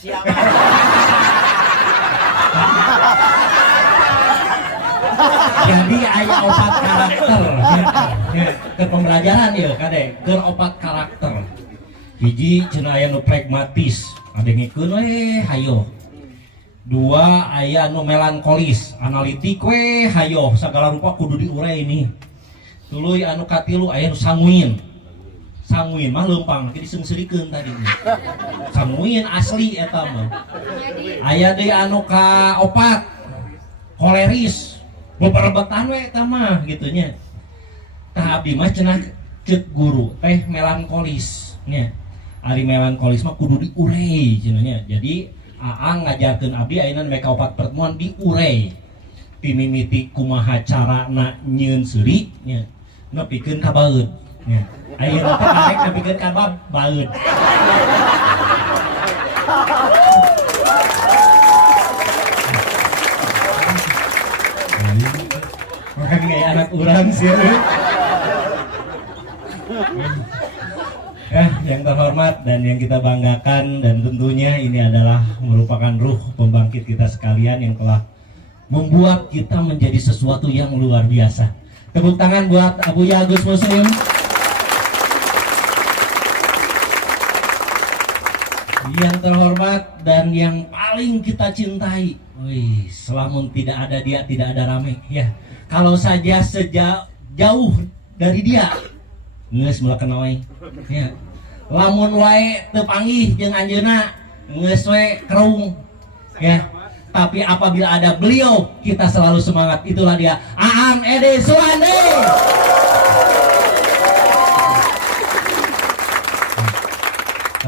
siang. Jadi aya opat karakter ke pembelajaran ya kade ke opat karakter hiji cenah aya nu pragmatis adengikeun we hayo dua aya nu melankolis analitik we hayo sagala rupa kudu diurei ini tuluy anu katilu aya nu sanguin mah leumpang ge diseungsirikeun tadi sanguin asli eta mah aya deui anu kaopat koleris beberebetan we eta mah gitunya tah abdi mah cenah ceuk guru teh melankolis nya ari melankolis mah kudu diurei cenah nya jadi aang ngajarkeun abdi ayeuna make opat pertemuan diurei ti mimiti kumaha carana nyieun seuri nya nepikeun ka baeud nya ayeuna teh arek nepikeun ka baeud makan kayak anak orang sih yang terhormat dan yang kita banggakan dan tentunya ini adalah merupakan ruh pembangkit kita sekalian yang telah membuat kita menjadi sesuatu yang luar biasa. Tepuk tangan buat Abuya Agus Muslim. Yang terhormat dan yang paling kita cintai. Wih, selamun tidak ada dia tidak ada rame ya. Kalau saja jauh dari dia geus melekeun wae ya. Lamun wae teu panggih jeung anjeunna geus we kerung ya. Tapi apabila ada beliau kita selalu semangat. Itulah dia Aang Ede Suwandi.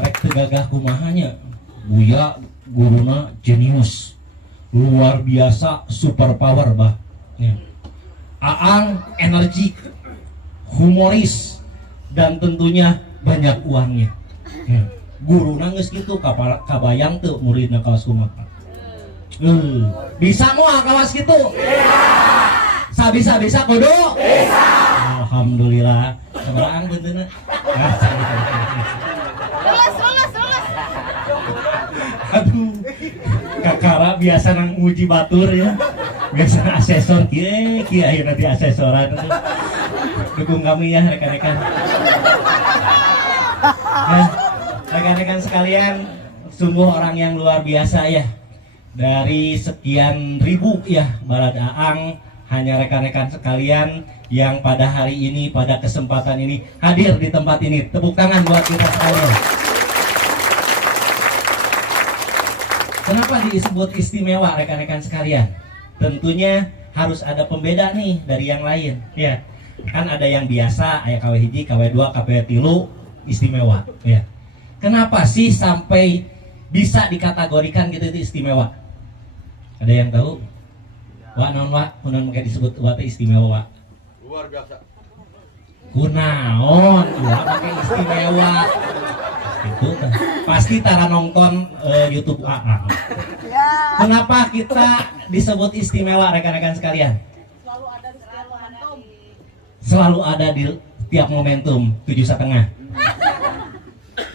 Rek teu gagah kumahanya Buya guruna jenius luar biasa super power bah ya. Aang energi humoris dan tentunya banyak uangnya ya. Guru nangis gitu kabayang tuh muridna kawas kumaha bisa moal kawas gitu bisa kudu bisa alhamdulillah seberang beunteuna aduh kakara biasa nang uji batur ya biasa asesor kieu ayeuna di asesoran dukung kami ya rekan-rekan nah, rekan-rekan sekalian sungguh orang yang luar biasa ya dari sekian ribu ya Balad Aang hanya rekan-rekan sekalian yang pada hari ini pada kesempatan ini hadir di tempat ini tepuk tangan buat kita sekalian. Kenapa disebut istimewa rekan-rekan sekalian? Tentunya harus ada pembeda nih dari yang lain ya. Kan ada yang biasa, aya KW hiji, KW 2, KW 3 istimewa ya. Kenapa sih sampai bisa dikategorikan gitu itu istimewa? Ada yang tahu? Wak naon wak, kunaon make disebut wak teh istimewa wak? Luar biasa. Kunaon wak make istimewa? Itu pasti tara nonton YouTube AA. Kenapa kita disebut istimewa rekan-rekan sekalian? Selalu ada di tiap momentum 7,5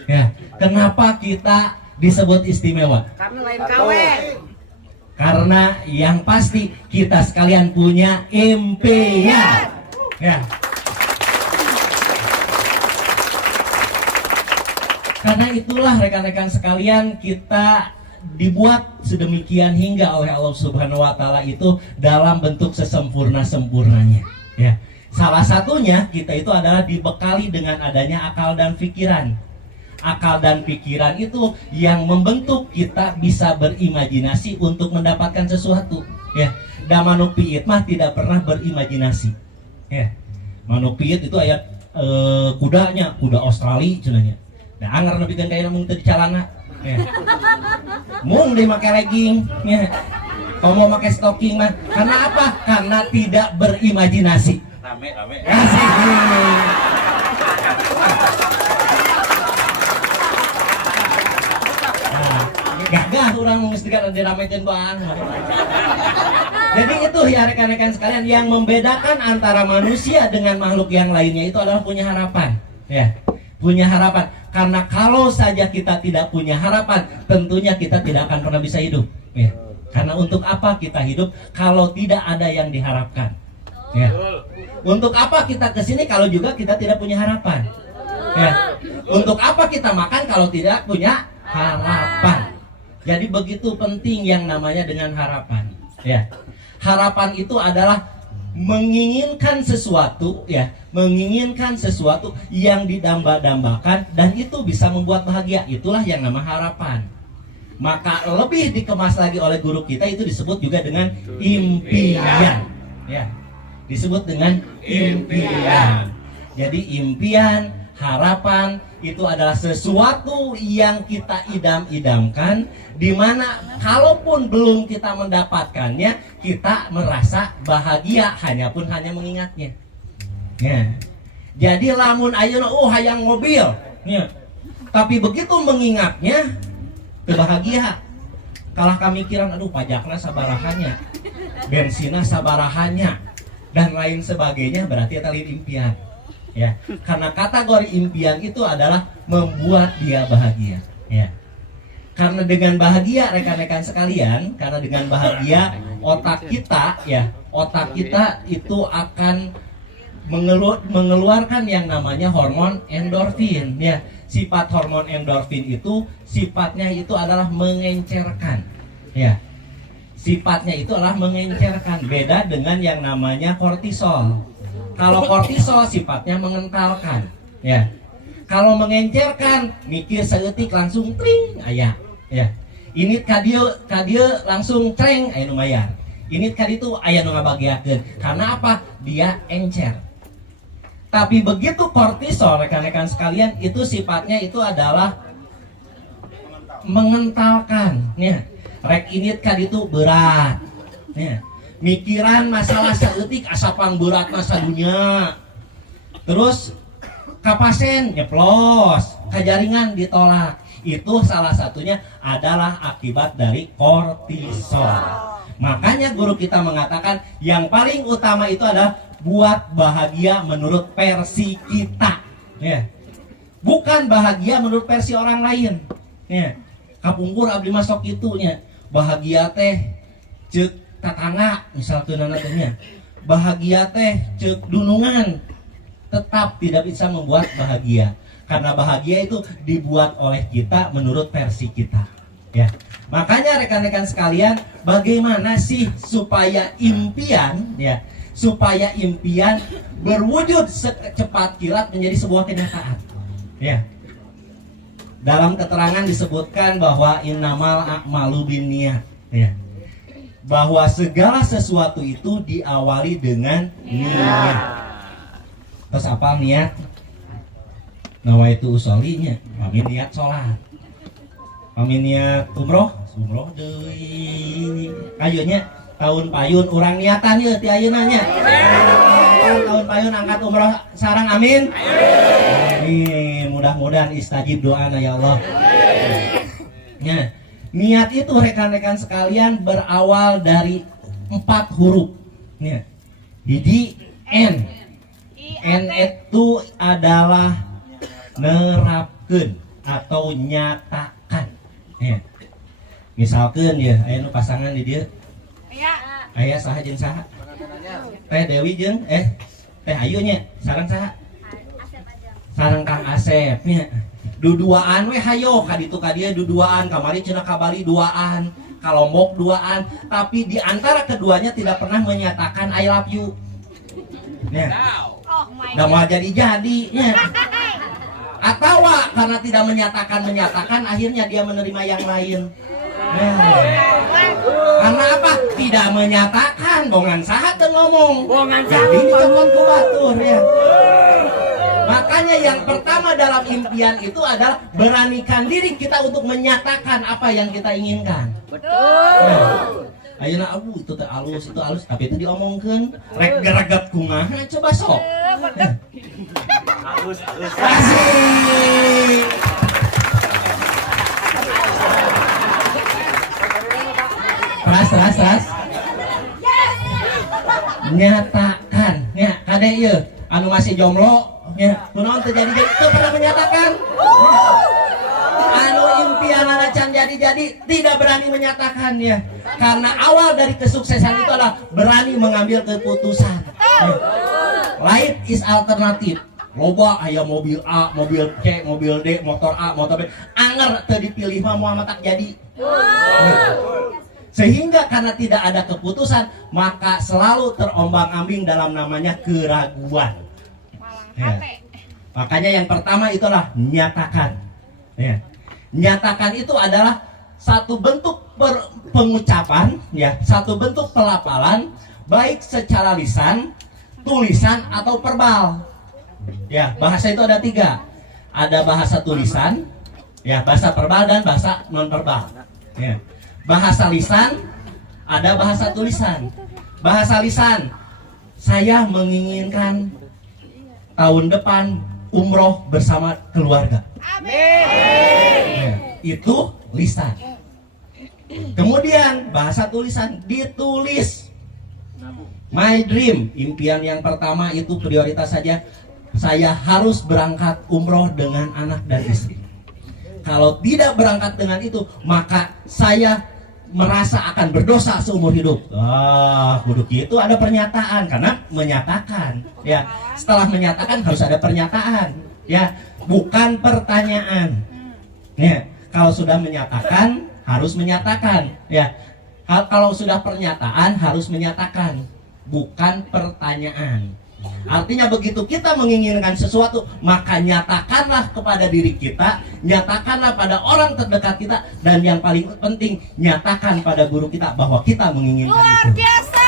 ya. Kenapa kita disebut istimewa? Karena lain kawin. Karena yang pasti kita sekalian punya impian ya. Karena itulah rekan-rekan sekalian kita dibuat sedemikian hingga oleh Allah Subhanahu wa taala itu dalam bentuk sesempurna-sempurnanya ya. Salah satunya kita itu adalah dibekali dengan adanya akal dan pikiran. Akal dan pikiran itu yang membentuk kita bisa berimajinasi untuk mendapatkan sesuatu ya. Dan manuk piit mah tidak pernah berimajinasi ya. Manuk piit itu ayat kudanya, kuda Australia cenanya. Da anger nepikeun ka mung teu dicalana ya. Mung dia make legging ya. Kalau mau pakai stocking mah karena apa? Karena tidak berimajinasi. Rame. Asik. Gagah orang mengestikan diramekeun bang. Jadi itu ya rekan-rekan sekalian yang membedakan antara manusia dengan makhluk yang lainnya itu adalah punya harapan ya. Punya harapan. Karena kalau saja kita tidak punya harapan, tentunya kita tidak akan pernah bisa hidup. Ya. Karena untuk apa kita hidup kalau tidak ada yang diharapkan? Ya. Untuk apa kita kesini kalau juga kita tidak punya harapan? Ya. Untuk apa kita makan kalau tidak punya harapan? Jadi begitu penting yang namanya dengan harapan. Ya. Harapan itu adalah menginginkan sesuatu, ya, menginginkan sesuatu yang didamba-dambakan dan itu bisa membuat bahagia. Itulah yang nama harapan. Maka lebih dikemas lagi oleh guru kita itu disebut juga dengan impian. Ya. Disebut dengan impian. Jadi impian, harapan itu adalah sesuatu yang kita idam-idamkan, di mana kalaupun belum kita mendapatkannya, kita merasa bahagia hanya mengingatnya. Ya. Jadi lamun ayeuna hayang mobil, ya. Tapi begitu mengingatnya, bahagia. Kalah kamikiran, aduh pajakna sabarahannya, bensinnya sabarahannya, dan lain sebagainya, berarti eta lain impian. Ya, karena kategori impian itu adalah membuat dia bahagia. Ya, karena dengan bahagia rekan-rekan sekalian, karena dengan bahagia otak kita, ya, otak kita itu akan mengeluarkan yang namanya hormon endorfin. Ya, sifat hormon endorfin itu sifatnya itu adalah mengencerkan. Ya, sifatnya itu adalah mengencerkan. Beda dengan yang namanya kortisol. Kalau kortisol sifatnya mengentalkan, ya. Kalau mengencerkan, mikir seetik langsung tring aya, ya. Ini kadio langsung treng aya nu mayar. Ini kaditu aya nu ngabagiakeun. Karena apa? Dia encer. Tapi begitu kortisol, rekan-rekan sekalian, itu sifatnya itu adalah mengentalkan, ya. Rek init kaditu berat, ya. Mikiran masalah saeutik asapang berat masa dunia. Terus kapasen nyeplos, kajaringan ditolak. Itu salah satunya adalah akibat dari kortisol. Makanya guru kita mengatakan yang paling utama itu adalah buat bahagia menurut versi kita. Ya. Bukan bahagia menurut versi orang lain. Ya. Kapungkur abdi masuk itunya. Bahagia teh ceuk tatangga misalkan nantinya, bahagia teh cek dunungan, tetap tidak bisa membuat bahagia, karena bahagia itu dibuat oleh kita menurut versi kita. Ya, makanya rekan-rekan sekalian, bagaimana sih supaya impian, ya, supaya impian berwujud secepat kilat menjadi sebuah kenyataan. Ya, dalam keterangan disebutkan bahwa innamal a'malu binniyat, ya, bahwa segala sesuatu itu diawali dengan niat. Terus apa niat? Nawaitu usolinya, kami niat sholat, kami niat umroh deui. Kayunya tahun payun urang niatan yeuh ti ayeuna nya. Tahun payun angkat umroh sareng, amin. Amin. Mudah-mudahan istajib doana ya Allah. Ya. Niat itu rekan-rekan sekalian berawal dari 4 huruf. Ya. Hiji N. N itu adalah nerapkeun atau nyatakan. Ya. Misalkan ya, aya nu pasangan di dieu. Aya saha jeung saha? Teh Dewi jeung Teh Ayu nya, sareng saha? Sareng Kang Asep nya. Duduaan we hayo kaditu ka dieu duduaan, kamari cenah kabali duaan, ka Lombok duaan, tapi di antara keduanya tidak pernah menyatakan I love you. Ya. Dah mau jadi nya. Atau karena tidak menyatakan akhirnya dia menerima yang lain. Karena apa? Tidak menyatakan, bongan saha teu ngomong. Jadi dicopot ku batur ya. Makanya yang pertama dalam impian itu adalah beranikan diri kita untuk menyatakan apa yang kita inginkan. Betul. Ayeuna abu itu teh alus, tapi itu diomongkeun. Rek gereget kumaha coba sok. Alus. Asik. Teras. Nyatakan. Ya, kade ieu anu masih jomblo ya kunaon teu jadi teu pernah menyatakan. Anu impian can jadi tidak berani menyatakan ya. Karena awal dari kesuksesan itu adalah berani mengambil keputusan. Ya. Life is alternatif. Loba aya mobil A, mobil C, mobil D, motor A, motor B. Anger teu dipilih mah moal tak jadi. Sehingga karena tidak ada keputusan, maka selalu terombang-ambing dalam namanya keraguan. Ya. Makanya yang pertama itulah nyatakan. Ya. Nyatakan itu adalah satu bentuk pengucapan, ya, satu bentuk pelafalan, baik secara lisan, tulisan atau verbal. Ya, bahasa itu ada 3. Ada bahasa tulisan, ya, bahasa verbal dan bahasa non verbal. Ya. Bahasa lisan, ada bahasa tulisan. Bahasa lisan, saya menginginkan tahun depan umroh bersama keluarga. Amin. Itu lisan. Kemudian bahasa tulisan ditulis. My dream, impian yang pertama itu prioritas saja. Saya harus berangkat umroh dengan anak dan istri. Kalau tidak berangkat dengan itu, maka saya merasa akan berdosa seumur hidup. Kudu itu ada pernyataan karena menyatakan. Ya, setelah menyatakan harus ada pernyataan. Ya, bukan pertanyaan. Ya, kalau sudah menyatakan harus menyatakan. Ya, kalau sudah pernyataan harus menyatakan, bukan pertanyaan. Artinya begitu kita menginginkan sesuatu, maka nyatakanlah kepada diri kita, nyatakanlah pada orang terdekat kita, dan yang paling penting nyatakan pada guru kita bahwa kita menginginkan luar itu. Biasa.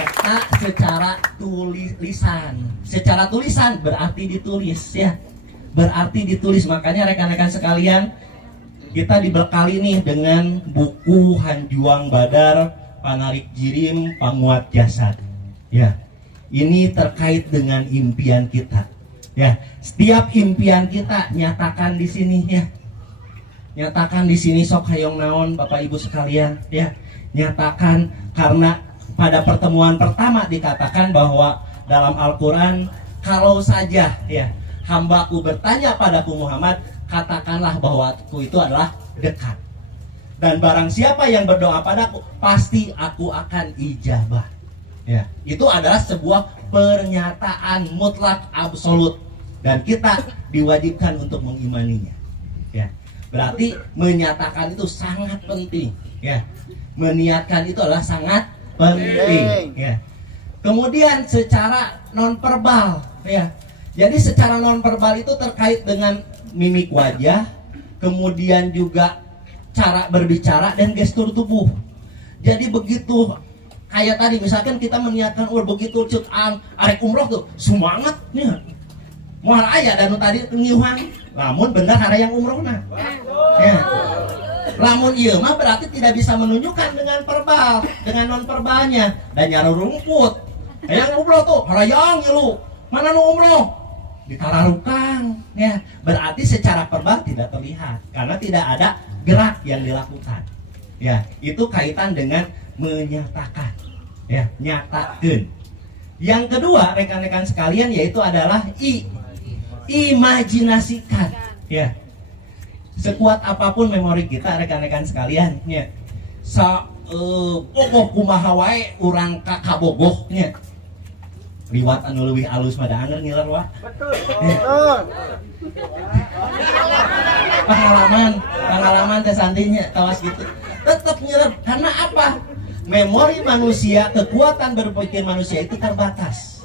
Kita secara tulisan, secara tulisan berarti ditulis, ya, berarti ditulis. Makanya rekan-rekan sekalian, kita dibekali nih dengan buku Hanjuang Badar, Panarik Jirim, Panguat Jasad. Ya, ini terkait dengan impian kita. Ya, setiap impian kita nyatakan di sini, ya. Nyatakan di sini sok hayong naon Bapak Ibu sekalian, ya. Nyatakan karena pada pertemuan pertama dikatakan bahwa dalam Al-Qur'an, kalau saja, ya, hambaku bertanya padaku Muhammad, katakanlah bahwa aku itu adalah dekat. Dan barang siapa yang berdoa padaku, pasti aku akan ijabah. Ya, itu adalah sebuah pernyataan mutlak absolut, dan kita diwajibkan untuk mengimaninya. Ya, berarti menyatakan itu sangat penting. Ya, meniatkan itu adalah sangat penting. Ya. Kemudian secara nonverbal, ya. Jadi secara nonverbal itu terkait dengan mimik wajah, kemudian juga cara berbicara dan gestur tubuh. Jadi begitu kayak tadi misalkan kita meniatkan begitu cut arek umroh tuh semangatnya. Moal aya dan tadi ngiuhan. Lamun bener ada yang umrohna. Ya. Lamun ieu mah berarti tidak bisa menunjukkan dengan verbal, dengan non verbalnya, dan nyaru rumput. Yang umroh tuh harayang ngilu. Mana nu umroh? Ditararukan, ya. Berarti secara verbal tidak terlihat karena tidak ada gerak yang dilakukan. Ya, itu kaitan dengan menyatakan. Ya, nyatakan. Yang kedua, rekan-rekan sekalian, yaitu adalah imajinasikan. Ya. Sekuat apapun memori kita, rekan-rekan sekalian, ya. Bogoh kumaha wae urang ka kabogohnya. Liwat anu leuwih alus mah da anger ngiler wah. Betul. Pengalaman teh santinya tawas gitu. Tetap ngiler karena apa? Memori manusia, kekuatan berpikir manusia itu terbatas.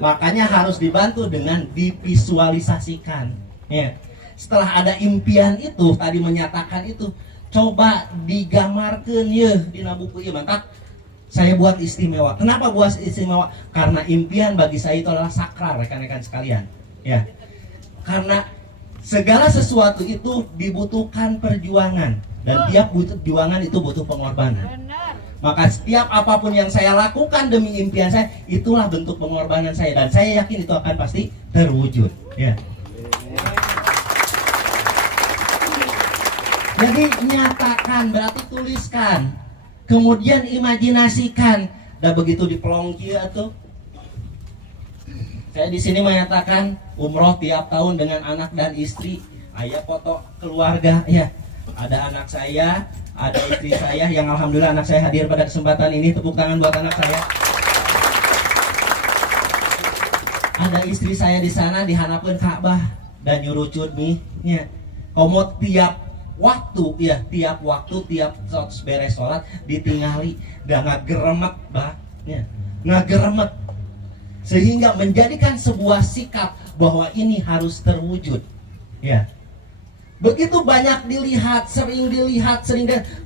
Makanya harus dibantu dengan divisualisasikan. Ya. Setelah ada impian itu, tadi menyatakan itu, coba digambarkeun ye dina buku ieu mantap. Saya buat istimewa. Kenapa buat istimewa? Karena impian bagi saya itu adalah sakral, rekan-rekan sekalian. Ya, karena segala sesuatu itu dibutuhkan perjuangan, dan tiap perjuangan itu butuh pengorbanan. Maka setiap apapun yang saya lakukan demi impian saya, itulah bentuk pengorbanan saya, dan saya yakin itu akan pasti terwujud. Ya. Jadi nyatakan berarti tuliskan. Kemudian imajinasikan, Dan begitu dipelong kieu atuh. Saya di sini menyatakan umroh tiap tahun dengan anak dan istri. Aya foto keluarga ya. Ada anak saya, ada istri saya yang alhamdulillah anak saya hadir pada kesempatan ini. Tepuk tangan buat anak saya. Ada istri saya di sana dihanapeun Ka'bah dan nyurucut nih ya. Komot tiap waktu ya, tiap beres sholat ditingali dan ngageremet bah ya. Ngageremet sehingga menjadikan sebuah sikap bahwa ini harus terwujud ya. Begitu banyak dilihat, sering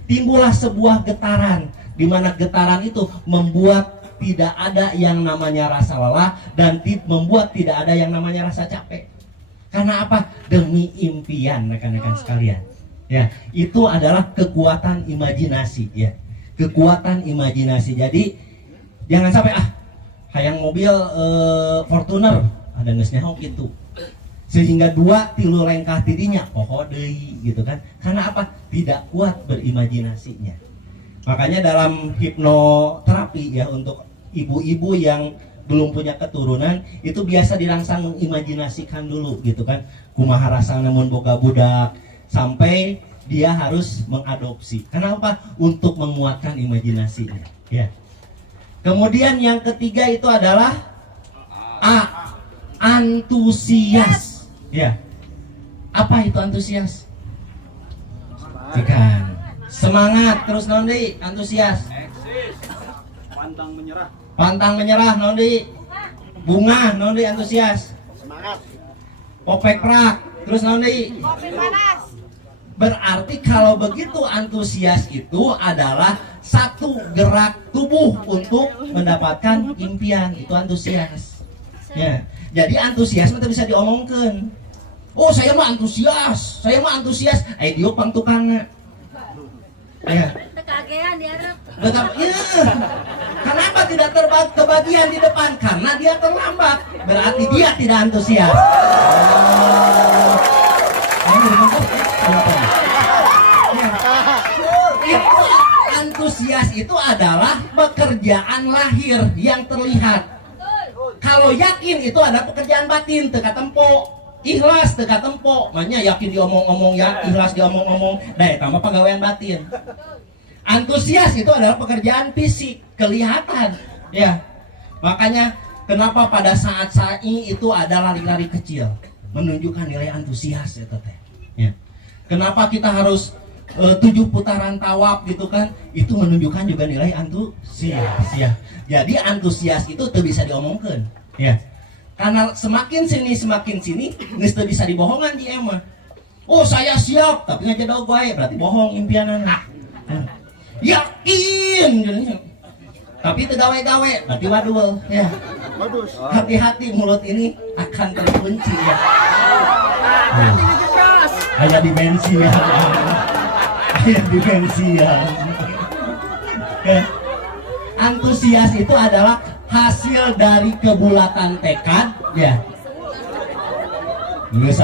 timbullah sebuah getaran, di mana getaran itu membuat tidak ada yang namanya rasa lelah dan membuat tidak ada yang namanya rasa capek. Karena apa? Demi impian rekan-rekan sekalian ya. Itu adalah kekuatan imajinasi ya, kekuatan imajinasi. Jadi jangan sampai hayang mobil Fortuner ada geus nyaho kitu sehingga 2-3 lengkah tidinya poho deui gitu kan. Karena apa? Tidak kuat berimajinasinya. Makanya dalam hipnoterapi ya, untuk ibu-ibu yang belum punya keturunan itu biasa dirangsang mengimajinasikan dulu gitu kan, kumaha rasana mun boga budak, sampai dia harus mengadopsi. Kenapa? Untuk menguatkan imajinasinya ya. Kemudian yang ketiga itu adalah antusias. Ya. Apa itu antusias? Ikan. Semangat terus nondi, antusias. Pantang menyerah. Pantang menyerah nondi. Bunga nondi, antusias. Semangat. Popek prak terus nondi. Kopi panas. Berarti kalau begitu antusias itu adalah satu gerak tubuh untuk mendapatkan impian. Itu antusias ya. Jadi antusias itu bisa diomongkan. Oh saya mah antusias, dia pangtukana ya. Kagean diharap. Betul ya. Kenapa tidak kebagian di depan? Karena dia terlambat. Berarti dia tidak antusias. Itu antusias itu adalah pekerjaan lahir yang terlihat. Kalau yakin itu ada pekerjaan batin, teka tempo. Ikhlas teka tempo, makanya yakin diomong-omong ya, ikhlas diomong-omong. Nah, tambah pegawaian batin. Antusias itu adalah pekerjaan fisik, kelihatan, ya. Makanya kenapa pada saat sa'i itu ada lari-lari kecil, menunjukkan nilai antusias ya teteh. Ya. Kenapa kita harus 7 putaran tawaf gitu kan? Itu menunjukkan juga nilai antusias ya. Jadi antusias itu tuh bisa diomongkan, ya. Karena semakin sini geus teu bisa dibohongan di emah. Oh saya siap, tapi ngajadog wae berarti bohong impianana. Yakin, tapi teu gawe-gawe berarti wadul ya. Bagus. Hati-hati, mulut ini akan terkunci ya. Aya dimensi ya. Aya dimensi ya. Antusias itu adalah hasil dari kebulatan tekad ya. Nges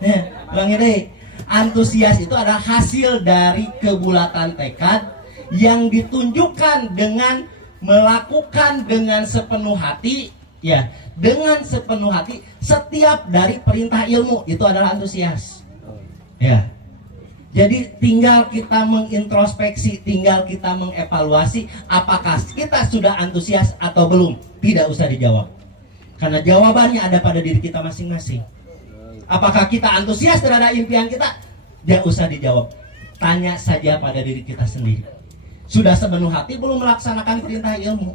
ya, ulangi deh. Antusias itu adalah hasil dari kebulatan tekad yang ditunjukkan dengan melakukan dengan sepenuh hati ya, dengan sepenuh hati setiap dari perintah ilmu. Itu adalah antusias ya. Jadi tinggal kita mengintrospeksi, tinggal kita mengevaluasi apakah kita sudah antusias atau belum. Tidak usah dijawab, karena jawabannya ada pada diri kita masing-masing. Apakah kita antusias terhadap impian kita? Tidak usah dijawab, tanya saja pada diri kita sendiri. Sudah sepenuh hati belum melaksanakan perintah ilmu?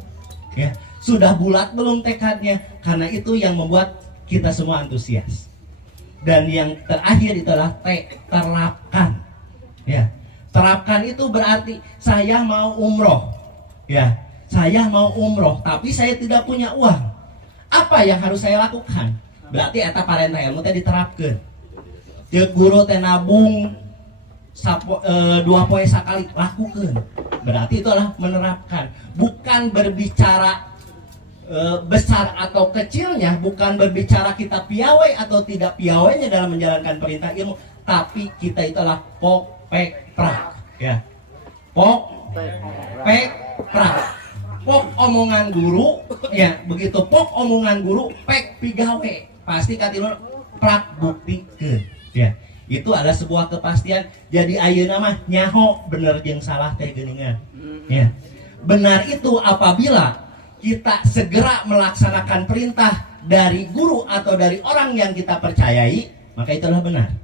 Ya, sudah bulat belum tekadnya? Karena itu yang membuat kita semua antusias. Dan yang terakhir itu adalah terapkan. Ya, terapkan itu berarti saya mau umroh. Ya, saya mau umroh, tapi saya tidak punya uang. Apa yang harus saya lakukan? Berarti eta parentah ilmu teh diterapkeun. Ceuk guru teh nabung 2 poe sakali lakukeun. Berarti itu adalah menerapkan, bukan berbicara besar atau kecilnya, bukan berbicara kita piawai atau tidak piawainya dalam menjalankan perintah ilmu, tapi kita itu adalah pokpekprak ya. pok, pek, prak. Pok omongan guru, ya begitu pok omongan guru, pek pigawe, pasti katilu prak bukti ke, ya itu adalah sebuah kepastian. Jadi ayeuna mah nyaho bener jeung salah teh geuningan, ya benar itu apabila kita segera melaksanakan perintah dari guru atau dari orang yang kita percayai, maka itulah benar.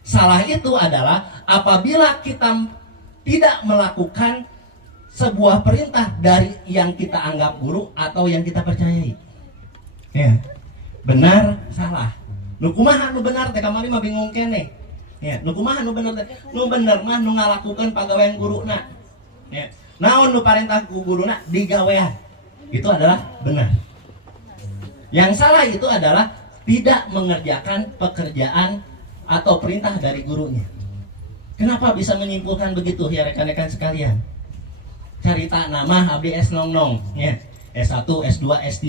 Salah itu adalah apabila kita tidak melakukan sebuah perintah dari yang kita anggap guru atau yang kita percayai. Ya. Benar, salah. Nu kumaha nu benar teh kamari mah bingung keneh. Ya, nu kumaha nu bener teh? Nu bener mah nu ngalakukeun pagawean guruna. Ya. Naon nu parentah ku guruna digawean. Itu adalah benar. Yang salah itu adalah tidak mengerjakan pekerjaan atau perintah dari gurunya. Kenapa bisa menyimpulkan begitu ya rekan-rekan sekalian? Carita nama abdi S nong ya. S1, S2, S3.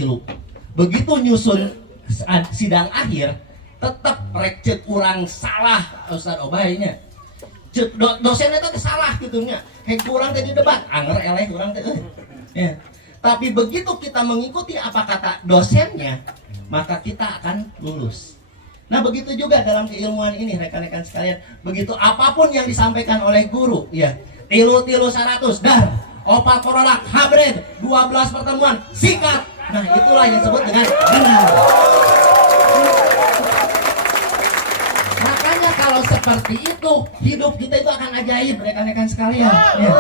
Begitu nyusun sidang akhir tetap rek ceuk urang salah Ustaz Obay nya. Ceuk dosen eta teh salah kitu nya. Hek urang teh di debat, anger eleh urang teh ya. Tapi begitu kita mengikuti apa kata dosennya, maka kita akan lulus. Nah begitu juga dalam keilmuan ini rekan-rekan sekalian. Begitu apapun yang disampaikan oleh guru ya, tilu 100 dar, opat prolak habred, 12 pertemuan sikat. Nah itulah yang disebut dengan benar. Makanya kalau seperti itu hidup kita itu akan ajaib rekan-rekan sekalian ya.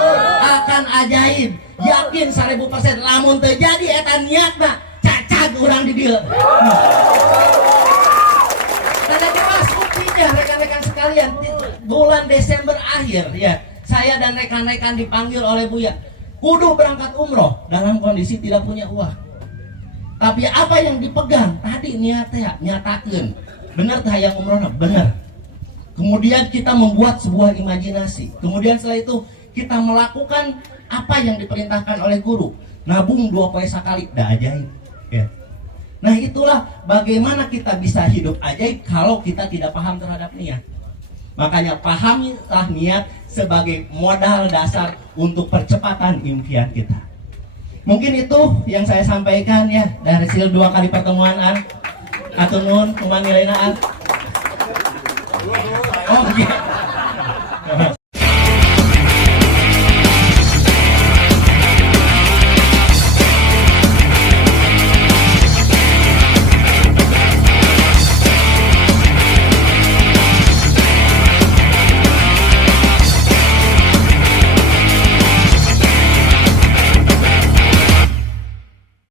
Akan ajaib. Yakin 1000% lamun terjadi eta niatna cacag urang di dieu. Karena jelas buktinya rekan-rekan sekalian, bulan Desember akhir ya, saya dan rekan-rekan dipanggil oleh Buya kudu berangkat umroh dalam kondisi tidak punya uang. Tapi apa yang dipegang tadi niatnya nyatakeun. Benar teh hayang umrohna? Benar. Kemudian kita membuat sebuah imajinasi. Kemudian setelah itu kita melakukan apa yang diperintahkan oleh guru. Nabung 2 poe sakali, dah ajaib. Ya. Nah itulah bagaimana kita bisa hidup ajaib kalau kita tidak paham terhadap niat. Makanya pahamilah niat sebagai modal dasar untuk percepatan impian kita. Mungkin itu yang saya sampaikan ya dari hasil 2 kali pertemuan Atunun, kuman nilainya Oh iya.